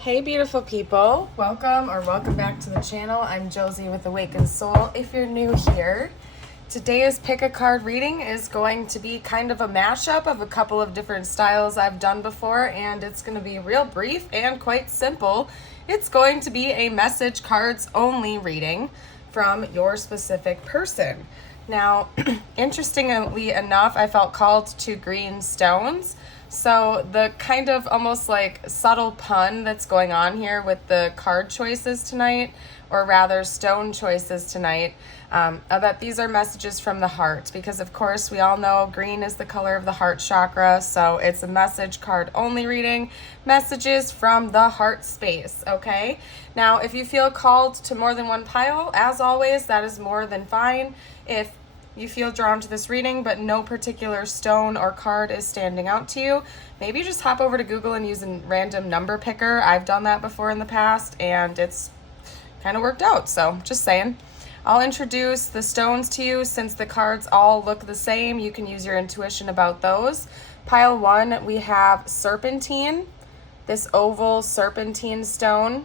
Hey beautiful people, welcome back to the channel. I'm Josie with Awakened Soul. If you're new here, today's pick a card reading is going to be kind of a mashup of a couple of different styles I've done before, and it's going to be real brief and quite simple. It's going to be a message cards only reading from your specific person. Now, interestingly enough, I felt called to green stones. So the kind of almost like subtle pun that's going on here with the card choices tonight, or rather stone choices tonight, that these are messages from the heart, because of course we all know green is the color of the heart chakra, so it's a message card only reading, messages from the heart space, okay? Now, if you feel called to more than one pile, as always, that is more than fine. If you feel drawn to this reading, but no particular stone or card is standing out to you, maybe just hop over to Google and use a random number picker. I've done that before in the past, and it's kind of worked out, so just saying. I'll introduce the stones to you. Since the cards all look the same, you can use your intuition about those. Pile 1, we have serpentine, this oval serpentine stone.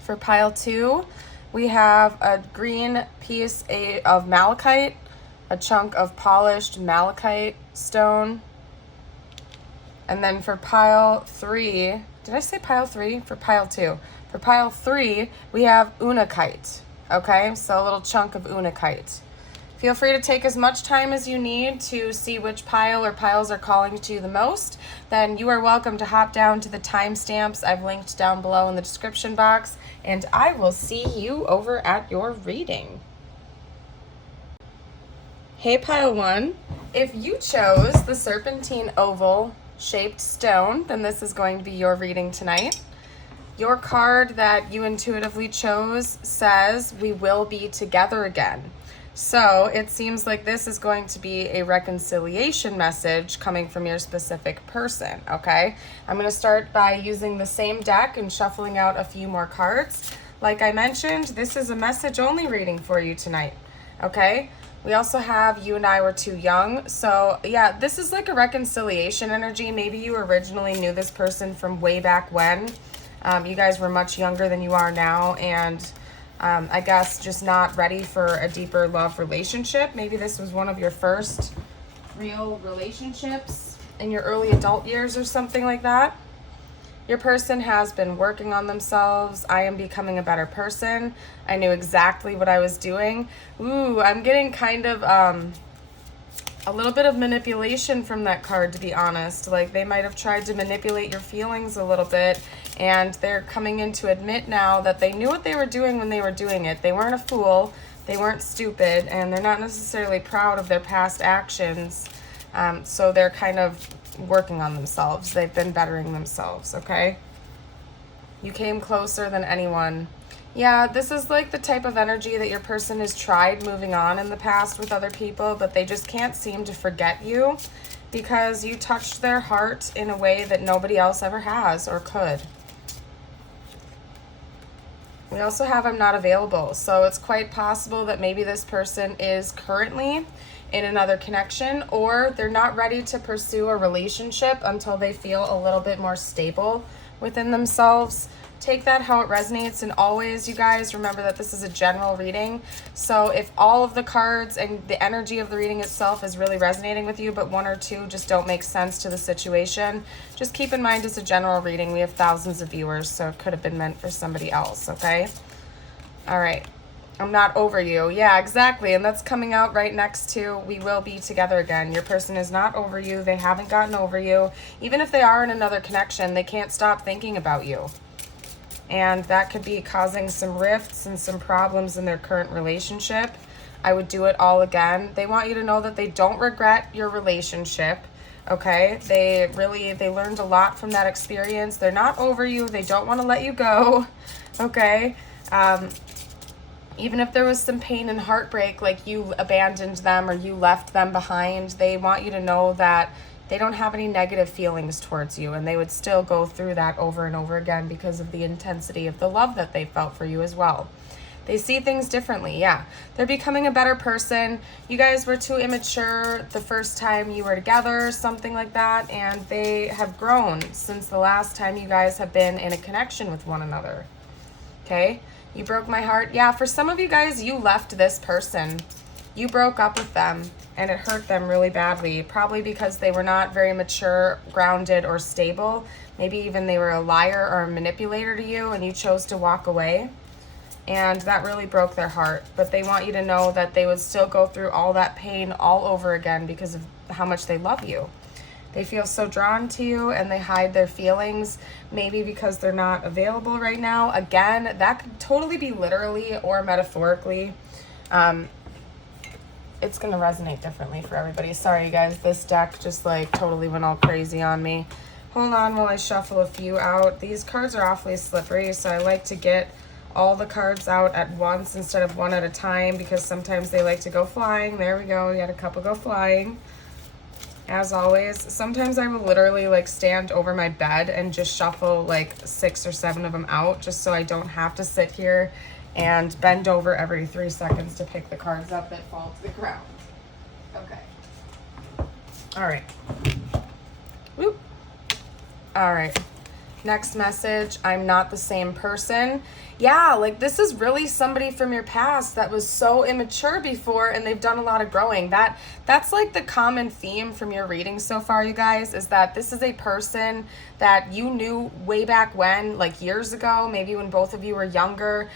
For pile 2, we have a green piece of malachite, a chunk of polished malachite stone. And then for pile 3, did I say pile 3? For pile 2. For pile 3, we have unakite, okay? So a little chunk of unakite. Feel free to take as much time as you need to see which pile or piles are calling to you the most. Then you are welcome to hop down to the timestamps I've linked down below in the description box, and I will see you over at your reading. Hey pile 1, if you chose the serpentine oval shaped stone, then this is going to be your reading tonight. Your card that you intuitively chose says, "We will be together again." So it seems like this is going to be a reconciliation message coming from your specific person, okay? I'm going to start by using the same deck and shuffling out a few more cards. Like I mentioned, this is a message only reading for you tonight, okay? We also have "You and I were too young." So yeah, this is like a reconciliation energy. Maybe you originally knew this person from way back when. You guys were much younger than you are now, and I guess just not ready for a deeper love relationship. Maybe this was one of your first real relationships in your early adult years or something like that. Your person has been working on themselves. "I am becoming a better person. I knew exactly what I was doing." Ooh, I'm getting kind of a little bit of manipulation from that card, to be honest. Like they might have tried to manipulate your feelings a little bit, and they're coming in to admit now that they knew what they were doing when they were doing it. They weren't a fool, they weren't stupid, and they're not necessarily proud of their past actions. So they're kind of working on themselves. They've been bettering themselves, okay? You came closer than anyone. Yeah, this is like the type of energy that your person has tried moving on in the past with other people, but they just can't seem to forget you because you touched their heart in a way that nobody else ever has or could. We also have "I'm not available." So it's quite possible that maybe this person is currently in another connection, or they're not ready to pursue a relationship until they feel a little bit more stable within themselves. Take that how it resonates, and always, you guys, remember that this is a general reading. So if all of the cards and the energy of the reading itself is really resonating with you, but one or two just don't make sense to the situation, just keep in mind it's a general reading. We have thousands of viewers, so it could have been meant for somebody else, okay? All right. "I'm not over you." Yeah, exactly. And that's coming out right next to "We will be together again." Your person is not over you. They haven't gotten over you. Even if they are in another connection, they can't stop thinking about you. And that could be causing some rifts and some problems in their current relationship. I would do it all again. They want you to know that they don't regret your relationship, okay? They learned a lot from that experience. They're not over you. They don't want to let you go, okay? Even if there was some pain and heartbreak, like you abandoned them or you left them behind, they want you to know that they don't have any negative feelings towards you, and they would still go through that over and over again because of the intensity of the love that they felt for you as well. They see things differently, yeah. They're becoming a better person. You guys were too immature the first time you were together, something like that, and they have grown since the last time you guys have been in a connection with one another. Okay? You broke my heart. Yeah, for some of you guys, you left this person. You broke up with them, and it hurt them really badly, probably because they were not very mature, grounded, or stable. Maybe even they were a liar or a manipulator to you, and you chose to walk away. And that really broke their heart. But they want you to know that they would still go through all that pain all over again because of how much they love you. They feel so drawn to you, and they hide their feelings, maybe because they're not available right now. Again, that could totally be literally or metaphorically. It's going to resonate differently for everybody. Sorry, you guys. This deck just like totally went all crazy on me. Hold on while I shuffle a few out. These cards are awfully slippery, so I like to get all the cards out at once instead of one at a time because sometimes they like to go flying. There we go. We had a couple go flying. As always, sometimes I will literally like stand over my bed and just shuffle like 6 or 7 of them out just so I don't have to sit here and bend over every 3 seconds to pick the cards up that fall to the ground. Okay. All right. Whoop. All right. Next message, I'm not the same person. Yeah, like this is really somebody from your past that was so immature before and they've done a lot of growing. That's like the common theme from your reading so far, you guys, is that this is a person that you knew way back when, like years ago, maybe when both of you were younger.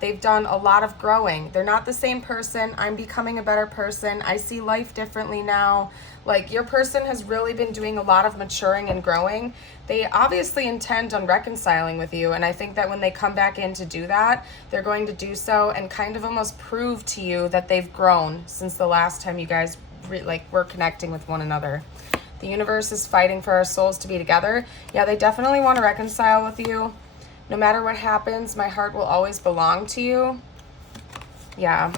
They've done a lot of growing. They're not the same person. I'm becoming a better person. I see life differently now. Like your person has really been doing a lot of maturing and growing. They obviously intend on reconciling with you. And I think that when they come back in to do that, they're going to do so and kind of almost prove to you that they've grown since the last time you guys were connecting with one another. The universe is fighting for our souls to be together. Yeah, they definitely want to reconcile with you. No matter what happens, my heart will always belong to you. Yeah.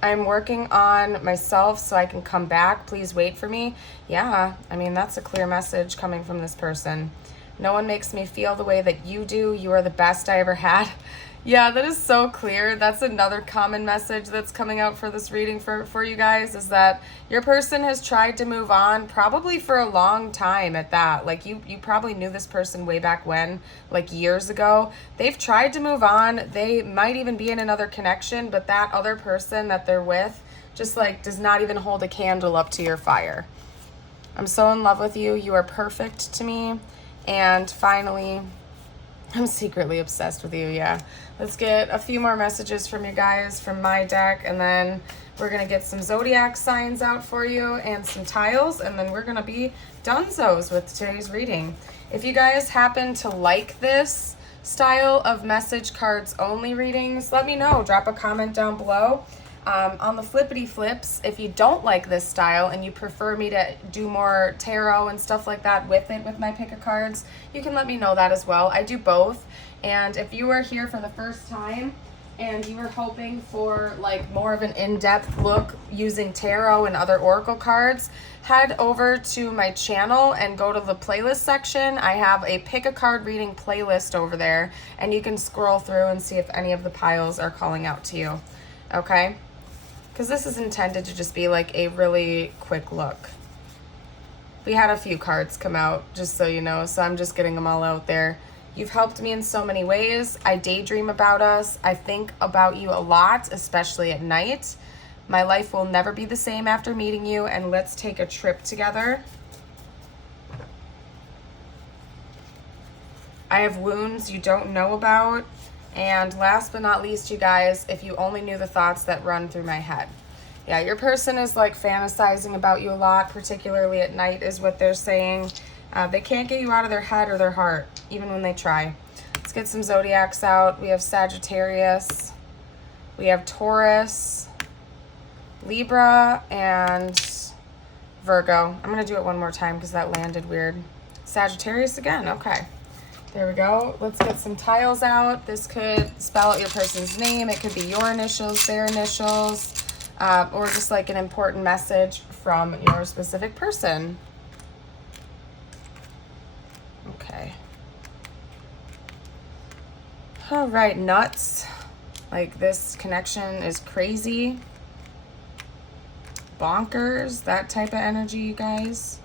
I'm working on myself so I can come back. Please wait for me. Yeah, I mean, that's a clear message coming from this person. No one makes me feel the way that you do. You are the best I ever had. Yeah, that is so clear. That's another common message that's coming out for this reading for you guys, is that your person has tried to move on probably for a long time at that. Like you probably knew this person way back when, like years ago. They've tried to move on. They might even be in another connection, but that other person that they're with just like does not even hold a candle up to your fire. I'm so in love with you. You are perfect to me. And finally, I'm secretly obsessed with you, yeah. Let's get a few more messages from you guys from my deck, and then we're going to get some zodiac signs out for you and some tiles, and then we're going to be donezos with today's reading. If you guys happen to like this style of message cards only readings, let me know. Drop a comment down below. On the flippity flips, if you don't like this style and you prefer me to do more tarot and stuff like that with my pick of cards, you can let me know that as well. I do both. And if you are here for the first time and you were hoping for like more of an in-depth look using tarot and other oracle cards, head over to my channel and go to the playlist section. I have a pick a card reading playlist over there, and you can scroll through and see if any of the piles are calling out to you. Okay? Because this is intended to just be like a really quick look. We had a few cards come out, just so you know, so I'm just getting them all out there. You've helped me in so many ways. I daydream about us. I think about you a lot, especially at night. My life will never be the same after meeting you, and let's take a trip together. I have wounds you don't know about. And last but not least, you guys, if you only knew the thoughts that run through my head. Yeah, your person is like fantasizing about you a lot, particularly at night is what they're saying. They can't get you out of their head or their heart, even when they try. Let's get some zodiacs out. We have Sagittarius, we have Taurus, Libra, and Virgo. I'm going to do it one more time because that landed weird. Sagittarius again, okay. There we go. Let's get some tiles out. This could spell out your person's name. It could be your initials, their initials, or just like an important message from your specific person. Okay. All right, nuts. Like this connection is crazy. Bonkers, that type of energy, you guys.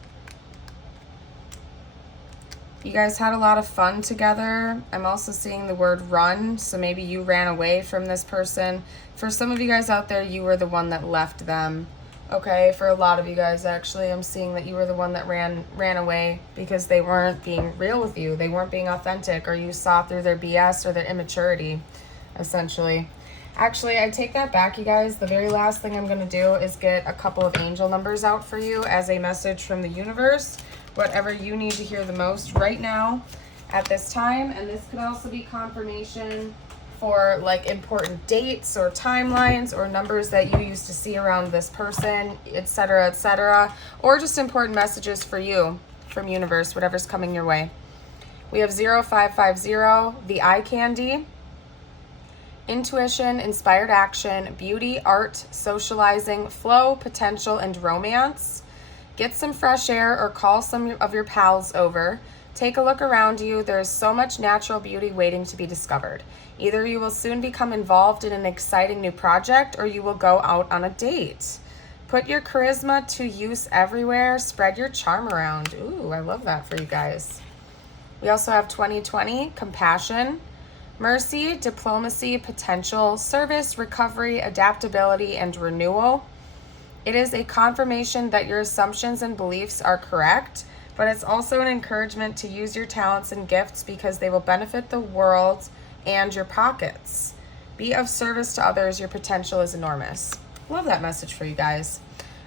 You guys had a lot of fun together. I'm also seeing the word run, so maybe you ran away from this person. For some of you guys out there, you were the one that left them. Okay, for a lot of you guys, actually, I'm seeing that you were the one that ran away because they weren't being real with you. They weren't being authentic, or you saw through their BS or their immaturity, essentially. Actually, I take that back, you guys. The very last thing I'm going to do is get a couple of angel numbers out for you as a message from the universe. Whatever you need to hear the most right now at this time. And this could also be confirmation for like important dates or timelines or numbers that you used to see around this person, etc., or just important messages for you from universe, whatever's coming your way. We have 0550, the eye candy, intuition, inspired action, beauty, art, socializing, flow, potential, and romance. Get some fresh air or call some of your pals over. Take a look around you. There's so much natural beauty waiting to be discovered. Either you will soon become involved in an exciting new project or you will go out on a date. Put your charisma to use everywhere. Spread your charm around. Ooh, I love that for you guys. We also have 2020, compassion, mercy, diplomacy, potential, service, recovery, adaptability, and renewal. It is a confirmation that your assumptions and beliefs are correct, but it's also an encouragement to use your talents and gifts because they will benefit the world and your pockets. Be of service to others. Your potential is enormous. Love that message for you guys.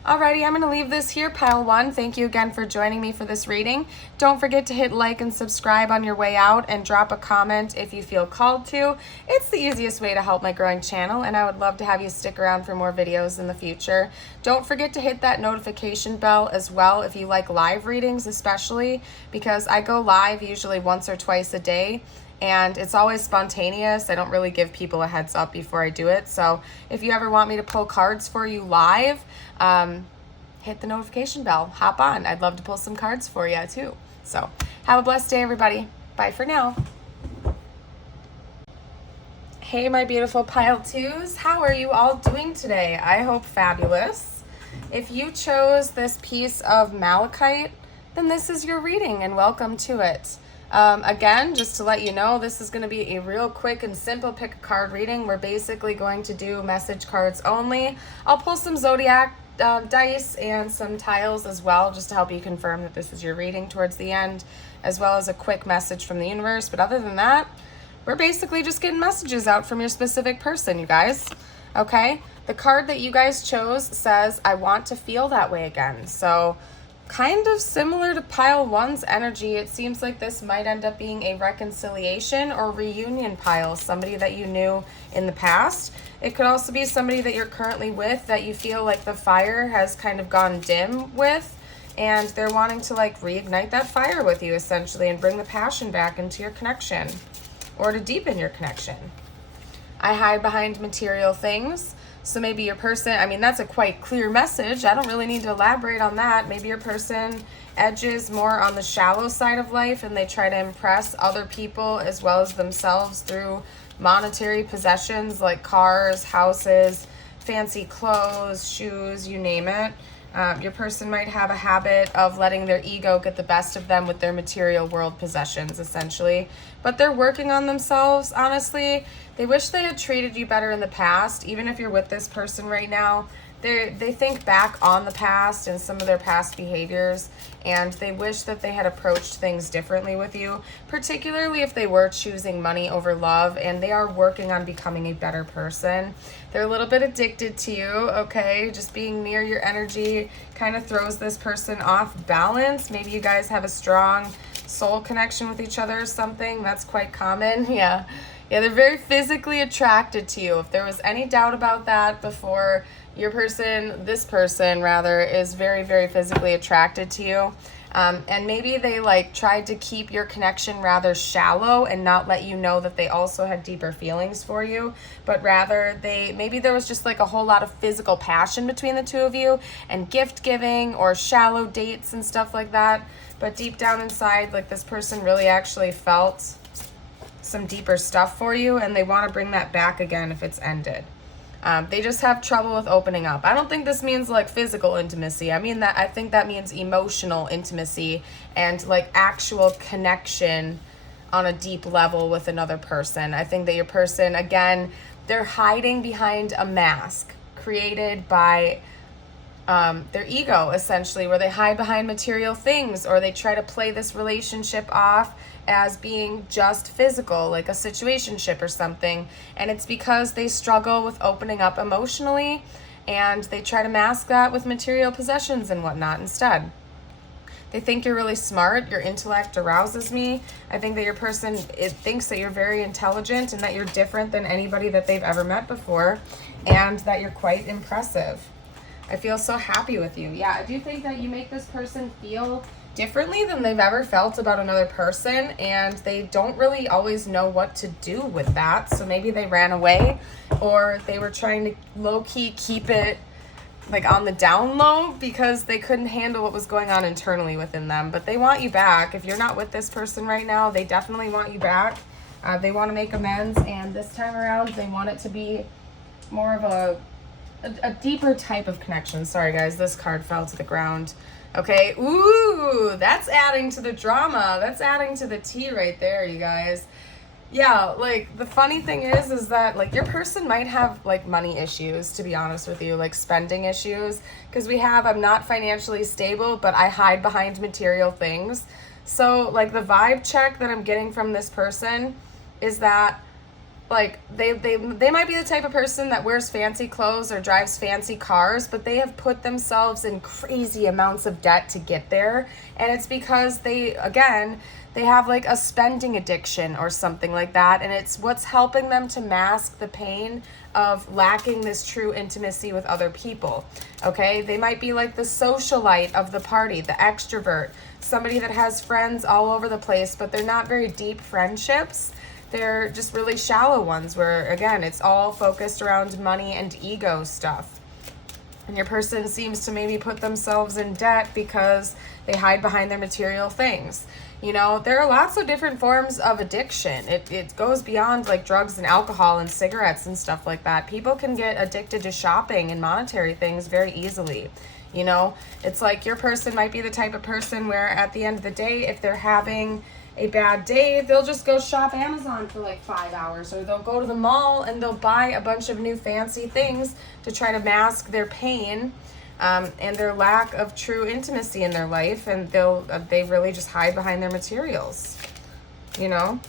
Alrighty, I'm going to leave this here, pile one. Thank you again for joining me for this reading. Don't forget to hit like and subscribe on your way out and drop a comment if you feel called to. It's the easiest way to help my growing channel, and I would love to have you stick around for more videos in the future. Don't forget to hit that notification bell as well if you like live readings, especially because I go live usually once or twice a day. And it's always spontaneous. I don't really give people a heads up before I do it. So if you ever want me to pull cards for you live, hit the notification bell. Hop on. I'd love to pull some cards for you too. So have a blessed day, everybody. Bye for now. Hey, my beautiful pile twos. How are you all doing today? I hope fabulous. If you chose this piece of malachite, then this is your reading and welcome to it. Again, just to let you know, this is going to be a real quick and simple pick a card reading. We're basically going to do message cards only. I'll pull some zodiac dice and some tiles as well, just to help you confirm that this is your reading towards the end, as well as a quick message from the universe. But other than that, we're basically just getting messages out from your specific person, you guys. Okay? The card that you guys chose says, I want to feel that way again. So kind of similar to pile one's energy, it seems like this might end up being a reconciliation or reunion pile, somebody that you knew in the past. It could also be somebody that you're currently with that you feel like the fire has kind of gone dim with, and they're wanting to like reignite that fire with you essentially and bring the passion back into your connection or to deepen your connection. I hide behind material things. So maybe your person, I mean, that's a quite clear message. I don't really need to elaborate on that. Maybe your person edges more on the shallow side of life and they try to impress other people as well as themselves through monetary possessions like cars, houses, fancy clothes, shoes, you name it. Your person might have a habit of letting their ego get the best of them with their material world possessions, essentially. But they're working on themselves, honestly. They wish they had treated you better in the past. Even if you're with this person right now, they think back on the past and some of their past behaviors, and they wish that they had approached things differently with you, particularly if they were choosing money over love, and they are working on becoming a better person. They're a little bit addicted to you, okay? Just being near your energy kind of throws this person off balance. Maybe you guys have a strong soul connection with each other or something. That's quite common. Yeah, they're very physically attracted to you. If there was any doubt about that before, this person rather, is very, very physically attracted to you. And maybe they like tried to keep your connection rather shallow and not let you know that they also had deeper feelings for you, but rather maybe there was just like a whole lot of physical passion between the two of you and gift giving or shallow dates and stuff like that. But deep down inside, like this person really actually felt some deeper stuff for you, and they want to bring that back again if it's ended. They just have trouble with opening up. I don't think this means like physical intimacy. I think that means emotional intimacy and like actual connection on a deep level with another person. I think that your person, again, they're hiding behind a mask created by their ego, essentially, where they hide behind material things, or they try to play this relationship off as being just physical, like a situationship or something. And it's because they struggle with opening up emotionally, and they try to mask that with material possessions and whatnot instead. They think you're really smart. Your intellect arouses me. I think that your person thinks that you're very intelligent and that you're different than anybody that they've ever met before, and that you're quite impressive. I feel so happy with you. Yeah, I do think that you make this person feel differently than they've ever felt about another person, and they don't really always know what to do with that. So maybe they ran away, or they were trying to low-key keep it like on the down low because they couldn't handle what was going on internally within them. But they want you back. If you're not with this person right now, they definitely want you back. They want to make amends, and this time around they want it to be more of a deeper type of connection. Sorry guys, this card fell to the ground. Okay, ooh, that's adding to the drama. That's adding to the tea right there, you guys. Yeah, like the funny thing is that like your person might have like money issues, to be honest with you, like spending issues, because I'm not financially stable, but I hide behind material things. So like the vibe check that I'm getting from this person is that like they might be the type of person that wears fancy clothes or drives fancy cars, but they have put themselves in crazy amounts of debt to get there. And it's because they have like a spending addiction or something like that, and it's what's helping them to mask the pain of lacking this true intimacy with other people. Okay, they might be like the socialite of the party, the extrovert, somebody that has friends all over the place, but they're not very deep friendships. They're just really shallow ones where, again, it's all focused around money and ego stuff. And your person seems to maybe put themselves in debt because they hide behind their material things. You know, there are lots of different forms of addiction. It goes beyond like drugs and alcohol and cigarettes and stuff like that. People can get addicted to shopping and monetary things very easily. You know, it's like your person might be the type of person where at the end of the day, if they're having a bad day, they'll just go shop Amazon for like 5 hours, or they'll go to the mall and they'll buy a bunch of new fancy things to try to mask their pain and their lack of true intimacy in their life, and they really just hide behind their materials. You know,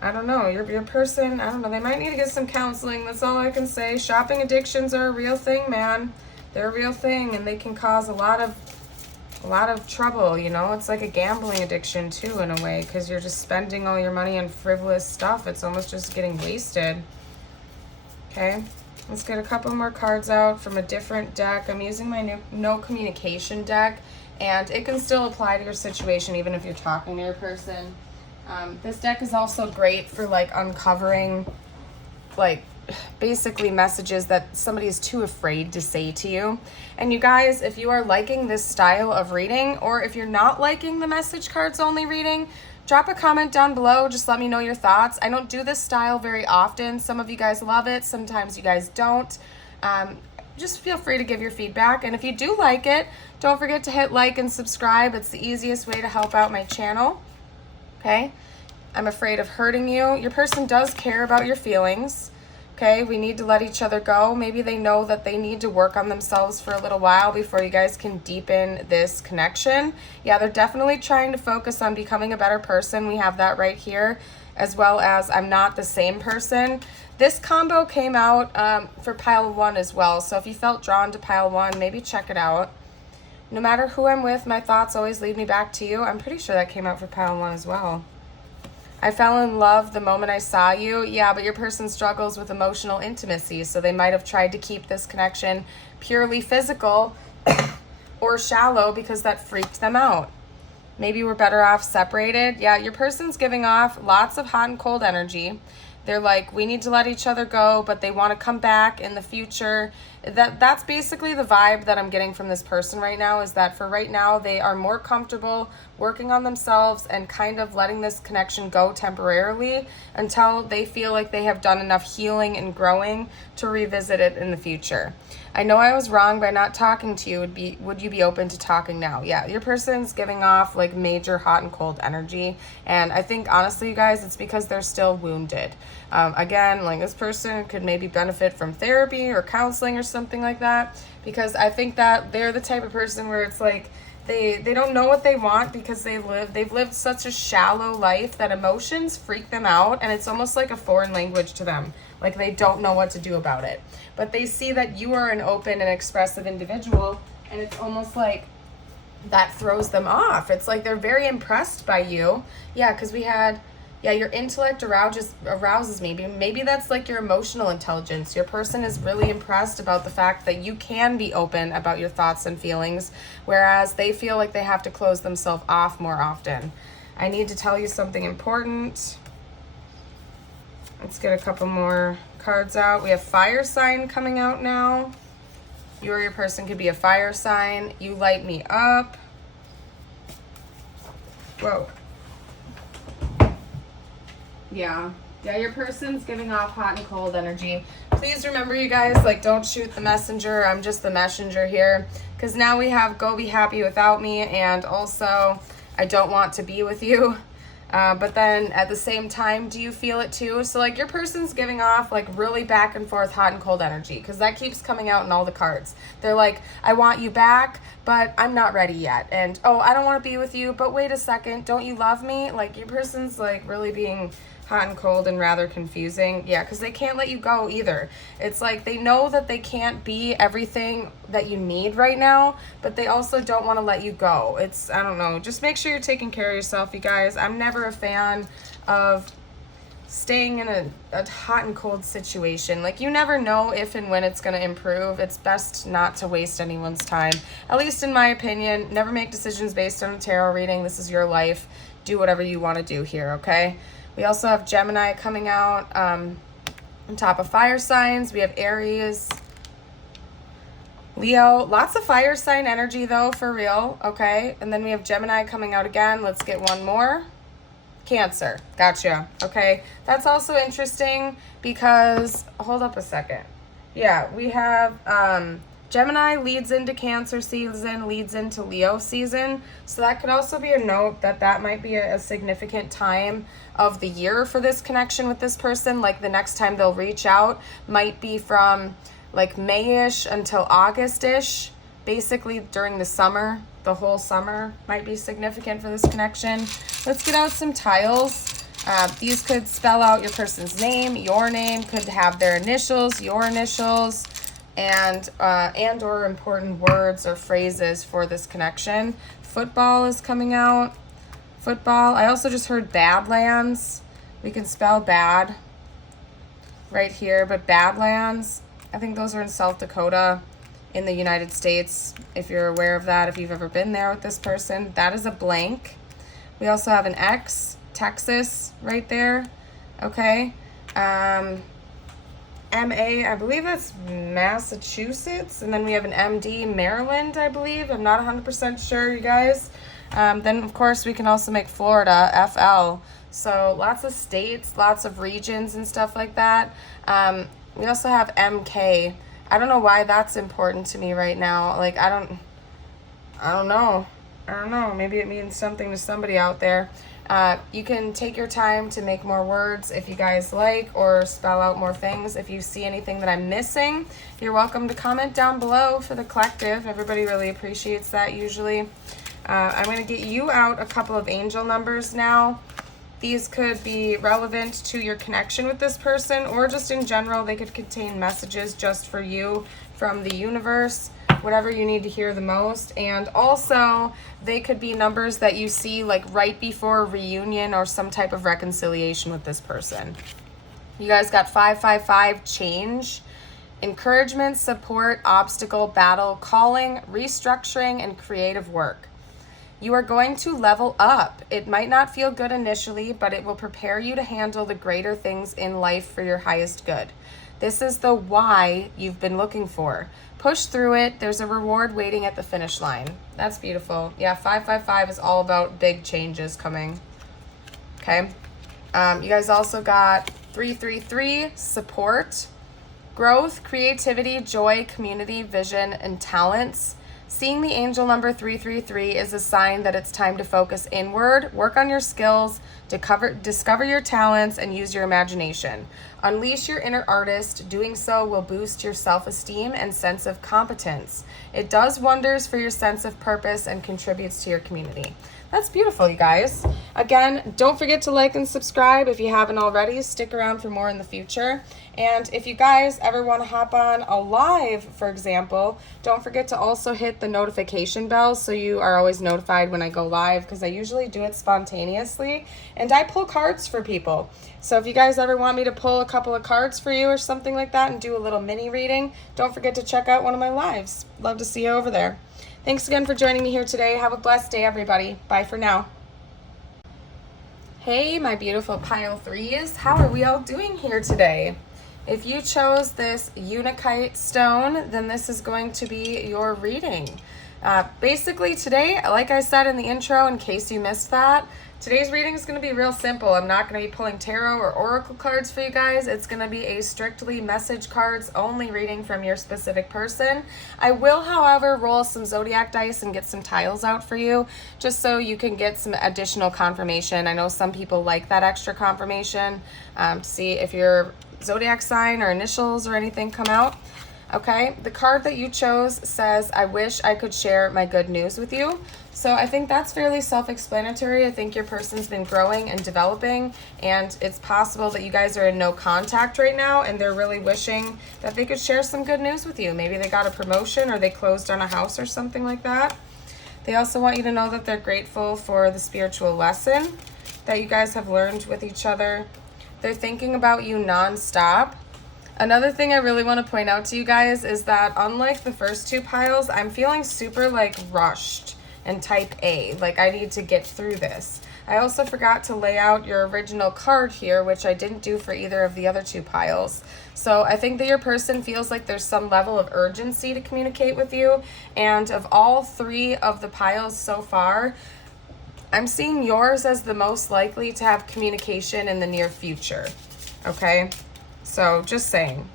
I don't know, your person, I don't know, they might need to get some counseling. That's all I can say. Shopping addictions are a real thing, man. They're a real thing, and they can cause a lot of trouble. You know, it's like a gambling addiction too, in a way, because you're just spending all your money on frivolous stuff. It's almost just getting wasted. Okay, let's get a couple more cards out from a different deck. I'm using my no communication deck, and it can still apply to your situation even if you're talking to your person. This deck is also great for like uncovering like basically messages that somebody is too afraid to say to you. And you guys, if you are liking this style of reading, or if you're not liking the message cards only reading, drop a comment down below. Just let me know your thoughts. I don't do this style very often. Some of you guys love it, sometimes you guys don't. Just feel free to give your feedback, and if you do like it, don't forget to hit like and subscribe. It's the easiest way to help out my channel. Okay, I'm afraid of hurting you. Your person does care about your feelings. Okay, we need to let each other go. Maybe they know that they need to work on themselves for a little while before you guys can deepen this connection. Yeah, they're definitely trying to focus on becoming a better person. We have that right here, as well as I'm not the same person. This combo came out for pile 1 as well. So if you felt drawn to pile 1, maybe check it out. No matter who I'm with, my thoughts always lead me back to you. I'm pretty sure that came out for pile 1 as well. I fell in love the moment I saw you. Yeah, but your person struggles with emotional intimacy, so they might have tried to keep this connection purely physical or shallow because that freaked them out. Maybe we're better off separated. Yeah, your person's giving off lots of hot and cold energy. They're like, we need to let each other go, but they want to come back in the future. That's basically the vibe that I'm getting from this person right now, is that for right now they are more comfortable working on themselves and kind of letting this connection go temporarily until they feel like they have done enough healing and growing to revisit it in the future. I know I was wrong by not talking to you. Would you be open to talking now? Yeah, your person's giving off like major hot and cold energy, and I think honestly, you guys, it's because they're still wounded. Again, like this person could maybe benefit from therapy or counseling or something like that, because I think that they're the type of person where it's like they don't know what they want because they've lived such a shallow life that emotions freak them out, and it's almost like a foreign language to them. Like they don't know what to do about it. But they see that you are an open and expressive individual, and it's almost like that throws them off. It's like they're very impressed by you. Yeah, because we had, your intellect arouses me. Maybe that's like your emotional intelligence. Your person is really impressed about the fact that you can be open about your thoughts and feelings, whereas they feel like they have to close themselves off more often. I need to tell you something important. Let's get a couple more cards out. We have fire sign coming out now. You or your person could be a fire sign. You light me up. Whoa. Yeah, your person's giving off hot and cold energy. Please remember, you guys, like, don't shoot the messenger. I'm just the messenger here. Because now we have go be happy without me, and also I don't want to be with you. But then at the same time, do you feel it too? So like your person's giving off like really back and forth hot and cold energy, because that keeps coming out in all the cards. They're like, I want you back, but I'm not ready yet. And oh, I don't want to be with you, but wait a second, don't you love me? Like your person's like really being hot and cold and rather confusing. Yeah, because they can't let you go either. It's like they know that they can't be everything that you need right now, but they also don't want to let you go. It's, I don't know, just make sure you're taking care of yourself, you guys. I'm never a fan of staying in a hot and cold situation. Like you never know if and when it's going to improve. It's best not to waste anyone's time, at least in my opinion. Never make decisions based on a tarot reading. This is your life. Do whatever you want to do here, okay? We also have Gemini coming out on top of fire signs. We have Aries, Leo. Lots of fire sign energy though, for real, okay? And then we have Gemini coming out again. Let's get one more. Cancer. Gotcha. Okay. That's also interesting because, hold up a second. Yeah, we have Gemini leads into Cancer season, leads into Leo season. So that could also be a note that might be a significant time of the year for this connection with this person. Like the next time they'll reach out might be from like May-ish until August-ish. Basically during the summer, the whole summer might be significant for this connection. Let's get out some tiles. These could spell out your person's name. Your name could have their initials, your initials, and or important words or phrases for this connection. Football is coming out. Football. I also just heard Badlands. We can spell bad right here, but Badlands, I think those are in South Dakota in the United States. If you're aware of that, if you've ever been there with this person, that is a blank. We also have an X, Texas, right there. Okay. MA, I believe that's Massachusetts. And then we have an MD, Maryland, I believe. I'm not 100% sure, you guys. Then, of course, we can also make Florida, FL. So lots of states, lots of regions and stuff like that. We also have MK. I don't know why that's important to me right now. Like, I don't know. Maybe it means something to somebody out there. You can take your time to make more words if you guys like, or spell out more things. If you see anything that I'm missing, you're welcome to comment down below for the collective. Everybody really appreciates that usually. I'm going to get you out a couple of angel numbers now. These could be relevant to your connection with this person, or just in general, they could contain messages just for you from the universe, whatever you need to hear the most. And also, they could be numbers that you see like right before a reunion or some type of reconciliation with this person. You guys got 555, change, encouragement, support, obstacle, battle, calling, restructuring, and creative work. You are going to level up. It might not feel good initially, but it will prepare you to handle the greater things in life for your highest good. This is the why you've been looking for. Push through it. There's a reward waiting at the finish line. That's beautiful. Yeah, 555 is all about big changes coming. Okay. You guys also got 333, support, growth, creativity, joy, community, vision, and talents. Seeing the angel number 333 is a sign that it's time to focus inward, work on your skills, discover your talents, and use your imagination. Unleash your inner artist. Doing so will boost your self-esteem and sense of competence. It does wonders for your sense of purpose and contributes to your community. That's beautiful, you guys. Again, don't forget to like and subscribe if you haven't already. Stick around for more in the future. And if you guys ever want to hop on a live, for example, don't forget to also hit the notification bell so you are always notified when I go live, because I usually do it spontaneously and I pull cards for people. So if you guys ever want me to pull a couple of cards for you or something like that and do a little mini reading, don't forget to check out one of my lives. Love to see you over there. Thanks again for joining me here today. Have a blessed day, everybody. Bye for now. Hey, my beautiful pile threes. How are we all doing here today? If you chose this Unakite stone, then this is going to be your reading. Basically today, like I said in the intro, in case you missed that, today's reading is going to be real simple. I'm not going to be pulling tarot or oracle cards for you guys. It's going to be a strictly message cards only reading from your specific person. I will, however, roll some zodiac dice and get some tiles out for you, just so you can get some additional confirmation. I know some people like that extra confirmation to see if your zodiac sign or initials or anything come out. Okay, the card that you chose says, I wish I could share my good news with you. So I think that's fairly self-explanatory. I think your person's been growing and developing, and it's possible that you guys are in no contact right now and they're really wishing that they could share some good news with you. Maybe they got a promotion or they closed on a house or something like that. They also want you to know that they're grateful for the spiritual lesson that you guys have learned with each other. They're thinking about you nonstop. Another thing I really want to point out to you guys is that unlike the first two piles, I'm feeling super like rushed and type A, like I need to get through this. I also forgot to lay out your original card here, which I didn't do for either of the other two piles. So I think that your person feels like there's some level of urgency to communicate with you. And of all three of the piles so far, I'm seeing yours as the most likely to have communication in the near future. Okay? So just saying,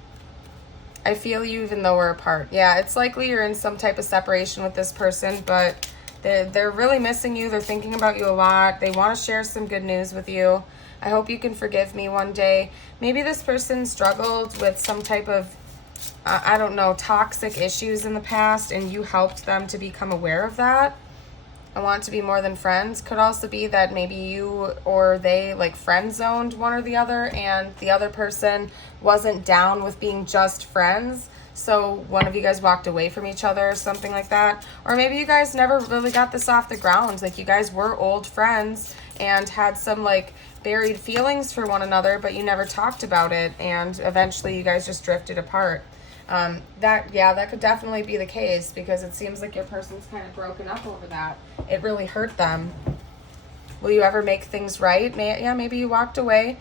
I feel you even though we're apart. Yeah, it's likely you're in some type of separation with this person, but they're really missing you. They're thinking about you a lot. They want to share some good news with you. I hope you can forgive me one day. Maybe this person struggled with some type of, I don't know, toxic issues in the past, and you helped them to become aware of that. I want to be more than friends. Could also be that maybe you or they like friend zoned one or the other, and the other person wasn't down with being just friends. So one of you guys walked away from each other or something like that. Or maybe you guys never really got this off the ground. Like you guys were old friends and had some like buried feelings for one another, but you never talked about it. And eventually you guys just drifted apart. That could definitely be the case, because it seems like your person's kind of broken up over that. It really hurt them. Will you ever make things right? Maybe you walked away.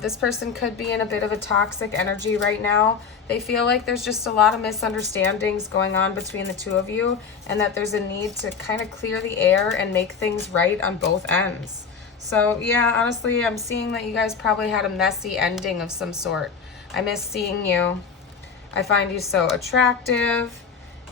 This person could be in a bit of a toxic energy right now. They feel like there's just a lot of misunderstandings going on between the two of you, and that there's a need to kind of clear the air and make things right on both ends. So yeah, honestly, I'm seeing that you guys probably had a messy ending of some sort. I miss seeing you. I find you so attractive,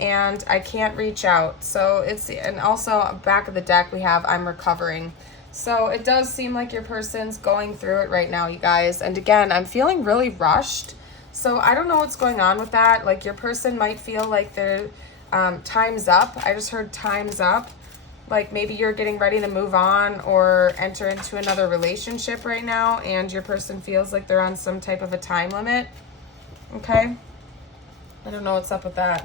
and I can't reach out. So and also back of the deck we have, I'm recovering. So it does seem like your person's going through it right now, you guys. And again, I'm feeling really rushed. So I don't know what's going on with that. Like your person might feel like they're time's up. I just heard time's up. Like maybe you're getting ready to move on or enter into another relationship right now, and your person feels like they're on some type of a time limit. Okay? I don't know what's up with that.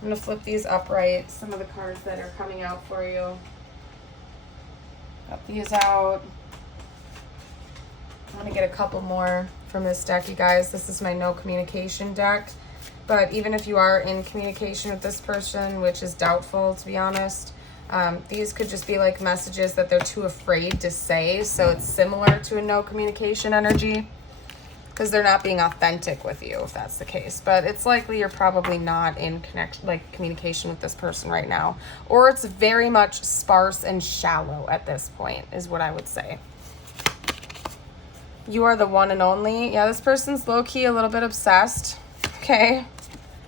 I'm going to flip these upright, some of the cards that are coming out for you. Got these out. I'm going to get a couple more from this deck, you guys. This is my no communication deck. But even if you are in communication with this person, which is doubtful, to be honest, These could just be like messages that they're too afraid to say. So it's similar to a no communication energy because they're not being authentic with you, if that's the case. But it's likely you're probably not in communication with this person right now. Or it's very much sparse and shallow at this point, is what I would say. You are the one and only. Yeah, this person's low-key a little bit obsessed. Okay.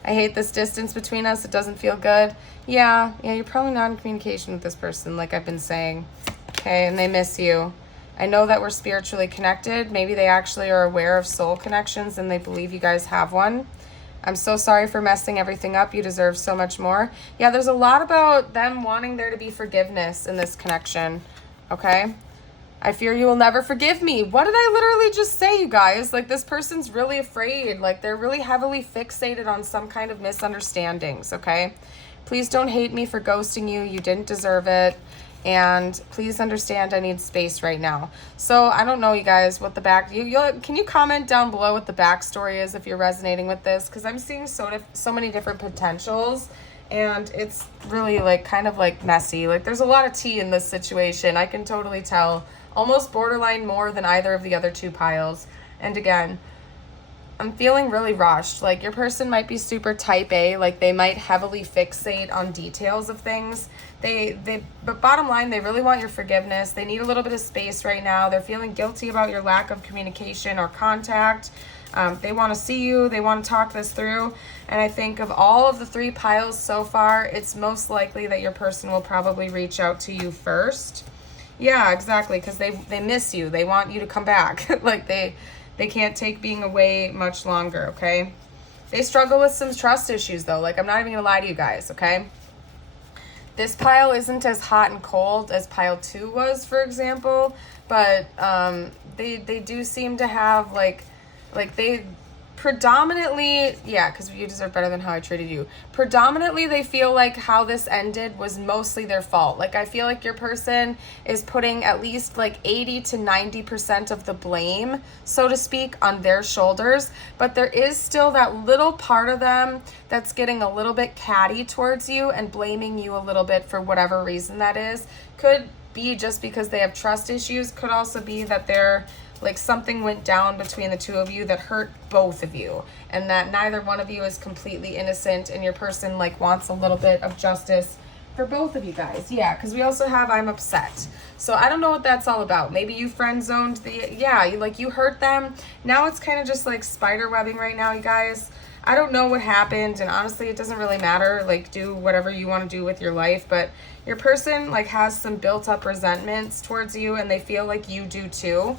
I hate this distance between us. It doesn't feel good. Yeah, you're probably not in communication with this person, like I've been saying. Okay, and they miss you. I know that we're spiritually connected. Maybe they actually are aware of soul connections and they believe you guys have one. I'm so sorry for messing everything up. You deserve so much more. Yeah, there's a lot about them wanting there to be forgiveness in this connection. Okay? I fear you will never forgive me. What did I literally just say, you guys? Like, this person's really afraid. Like, they're really heavily fixated on some kind of misunderstandings, okay? Please don't hate me for ghosting you. You didn't deserve it. And please understand I need space right now. So I don't know, you guys, what the can you comment down below what the backstory is if you're resonating with this? Because I'm seeing so many different potentials, and it's really like kind of like messy. Like, there's a lot of tea in this situation. I can totally tell. Almost borderline more than either of the other two piles. And again, I'm feeling really rushed. Like, your person might be super type A. Like, they might heavily fixate on details of things. But bottom line, they really want your forgiveness. They need a little bit of space right now. They're feeling guilty about your lack of communication or contact. They want to see you. They want to talk this through. And I think of all of the three piles so far, it's most likely that your person will probably reach out to you first. Yeah, exactly, because they miss you. They want you to come back. Like, they can't take being away much longer, okay? They struggle with some trust issues, though. Like, I'm not even going to lie to you guys, okay? This pile isn't as hot and cold as pile 2 was, for example, but they do seem to have, like they predominantly, yeah, because you deserve better than how I treated you. Predominantly, they feel like how this ended was mostly their fault. Like, I feel like your person is putting at least like 80 to 90% of the blame, so to speak, on their shoulders. But there is still that little part of them that's getting a little bit catty towards you and blaming you a little bit for whatever reason that is. Could be just because they have trust issues. Could also be that they're like something went down between the two of you that hurt both of you, and that neither one of you is completely innocent, and your person like wants a little bit of justice for both of you guys. Yeah, because we also have I'm upset. So I don't know what that's all about. Maybe you friend zoned you hurt them. Now it's kind of just like spider webbing right now, you guys. I don't know what happened, and honestly, it doesn't really matter. Like, do whatever you want to do with your life, but your person like has some built up resentments towards you, and they feel like you do too.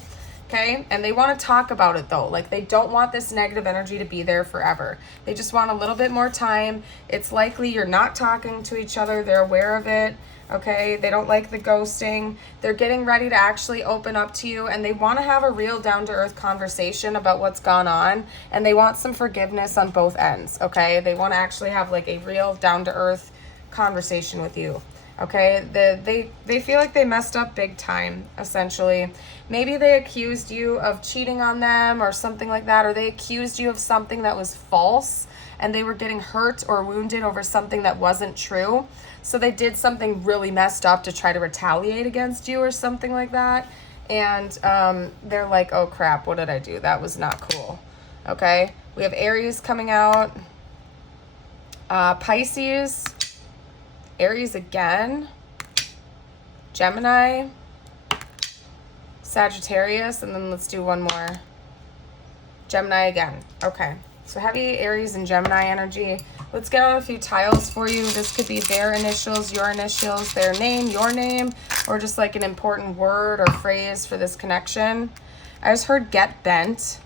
Okay, and they want to talk about it though. Like, they don't want this negative energy to be there forever. They just want a little bit more time. It's likely you're not talking to each other. They're aware of it. Okay, they don't like the ghosting. They're getting ready to actually open up to you, and they want to have a real down-to-earth conversation about what's gone on, and they want some forgiveness on both ends. Okay, they want to actually have like a real down-to-earth conversation with you. Okay, they feel like they messed up big time, essentially. Maybe they accused you of cheating on them or something like that, or they accused you of something that was false, and they were getting hurt or wounded over something that wasn't true. So they did something really messed up to try to retaliate against you or something like that. And they're like, oh crap, what did I do? That was not cool. Okay, we have Aries coming out, Pisces, Aries again, Gemini, Sagittarius, and then let's do one more. Gemini again. Okay, so heavy Aries and Gemini energy. Let's get on a few tiles for you. This could be their initials, your initials, their name, your name, or just like an important word or phrase for this connection. I just heard get bent.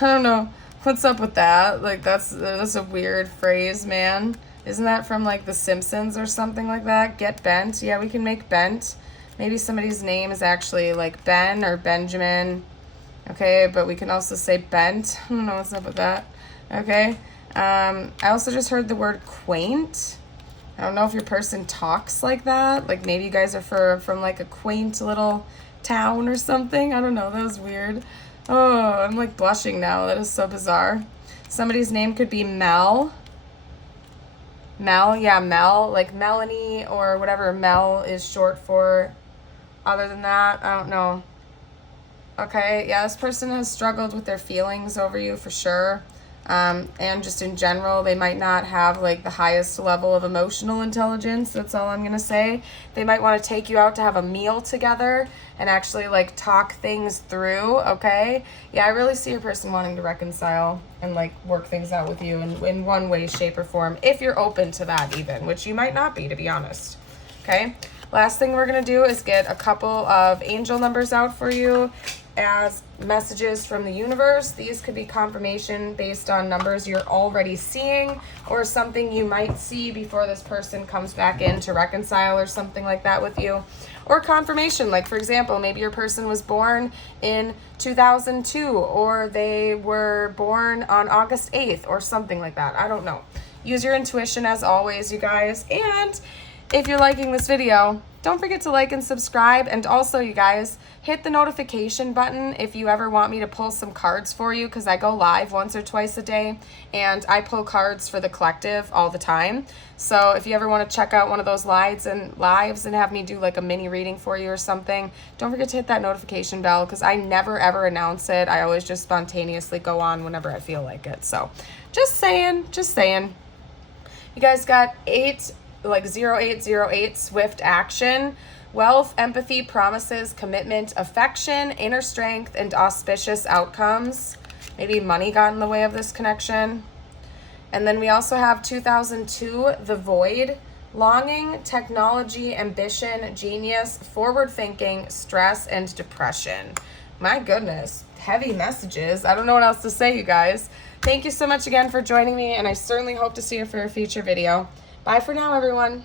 I don't know. What's up with that? Like, that's a weird phrase, man. Isn't that from like The Simpsons or something like that? Get bent. Yeah, we can make bent. Maybe somebody's name is actually like Ben or Benjamin. Okay, but we can also say bent. I don't know what's up with that. Okay. I also just heard the word quaint. I don't know if your person talks like that. Like, maybe you guys are from like a quaint little town or something. I don't know. That was weird. Oh, I'm like blushing now. That is so bizarre. Somebody's name could be Mel. Mel, yeah, Mel, like Melanie or whatever Mel is short for. Other than that, I don't know. Okay, yeah, this person has struggled with their feelings over you for sure. And just in general, they might not have like the highest level of emotional intelligence. That's all I'm going to say. They might want to take you out to have a meal together and actually like talk things through, okay? Yeah, I really see a person wanting to reconcile and like work things out with you in one way, shape, or form, if you're open to that even, which you might not be, to be honest, okay? Last thing we're going to do is get a couple of angel numbers out for you as messages from the universe. These could be confirmation based on numbers you're already seeing or something you might see before this person comes back in to reconcile or something like that with you. Or confirmation, like for example, maybe your person was born in 2002 or they were born on August 8th or something like that. I don't know. Use your intuition as always, you guys. And if you're liking this video, don't forget to like and subscribe. And also, you guys, hit the notification button if you ever want me to pull some cards for you, because I go live once or twice a day and I pull cards for the collective all the time. So if you ever want to check out one of those lives and have me do like a mini reading for you or something, don't forget to hit that notification bell, because I never ever announce it. I always just spontaneously go on whenever I feel like it. So just saying. You guys got 0808 swift action, wealth, empathy, promises, commitment, affection, inner strength, and auspicious outcomes. Maybe money got in the way of this connection. And then we also have 2002, the void, longing, technology, ambition, genius, forward thinking, stress, and depression. My goodness, heavy messages. I don't know what else to say, you guys. Thank you so much again for joining me, and I certainly hope to see you for a future video. Bye for now, everyone.